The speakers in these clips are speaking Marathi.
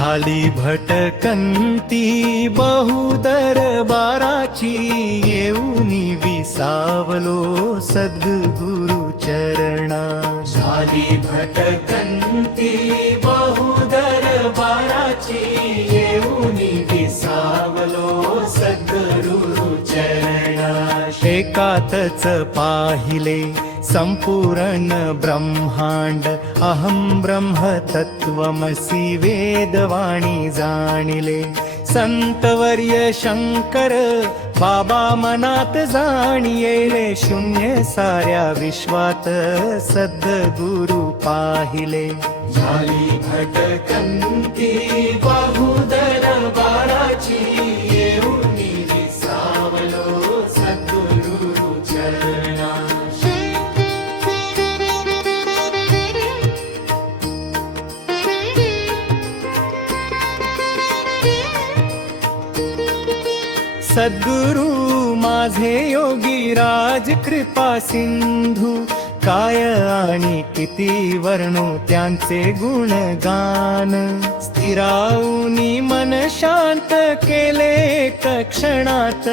झाली भटकंती बहुदरबाराची, येऊनी विसावलो सद्गुरु चरणा. झाली भटकंती बहुदरबाराची, येऊनी विसावलो सद्गुरु चरणा. एकातच पाहिले संपूर्ण ब्रह्मांड, अहं ब्रह्म तत्त्वमसि वेदवाणी जाणिले. संतवर्य शंकर बाबा मनात जाणिले, शून्य साऱ्या विश्वात सद्गुरु पाहिले. झाली भटकंती बहुदरबाराची, येऊनी विसावलो सद्गुरु चरणा. सद्गुरु माझे योगी राज कृपा सिंधू, काय आणि किती वर्णू त्यांचे गुणगान. स्थिरावूनी मन शांत केले एक क्षणात,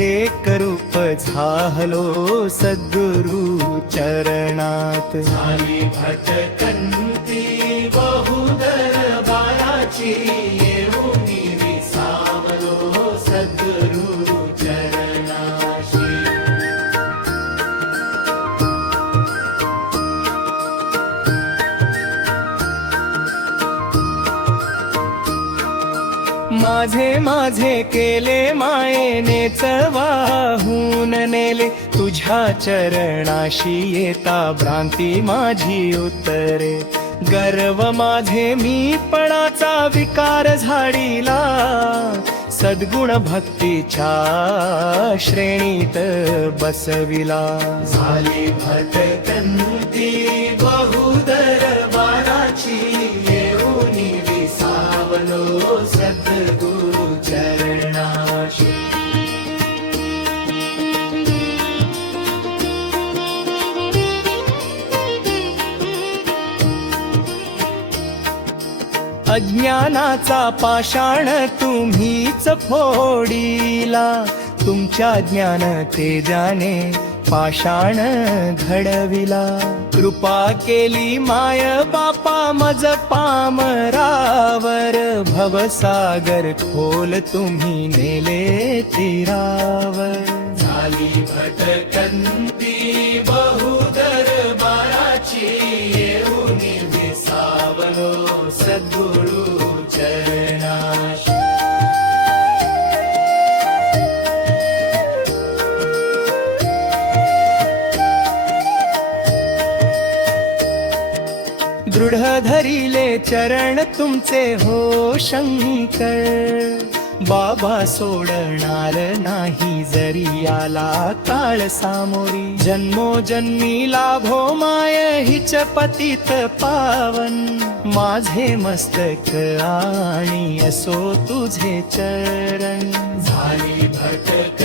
एक रूप झालो सद्गुरु चरणात. झाली भटकंती बहुदरबाराची, येऊनी विसावलो सद्गुरु चरणाशी. माझे माझे केले मायेनेच वाहून नेले, तुझ्या चरणाशी येता भ्रांती माझी उतरे. गर्व माझे मीपणाचा विकार झाडीला, सद्गुण भक्तीच्या श्रेणीत बसविला. झाली भटकंती बहुदरबाराची, येऊनी विसावलो सद्गुरु चरणाशी. अज्ञानाचा पाषाण तुम्हीच फोडीला, तुमच्या ज्ञान तेजाने पाषाण घडविला. कृपा केली माय बापा मज पामरावर, भवसागर खोल तुम्ही नेले तीरावर. झाली भटकंती बहुदरबाराची, येऊनी विसावलो सद्गुरु चरणाशी. दृढ धरिले चरण तुमचे हो शंकर, बाबा सोडणार नाही जरी आला काळ सामोरी. जन्मोजन्मी लाभो माय हिच पतित पावन, माझे मस्तक आणि असो तुझे चरण. झाली भटक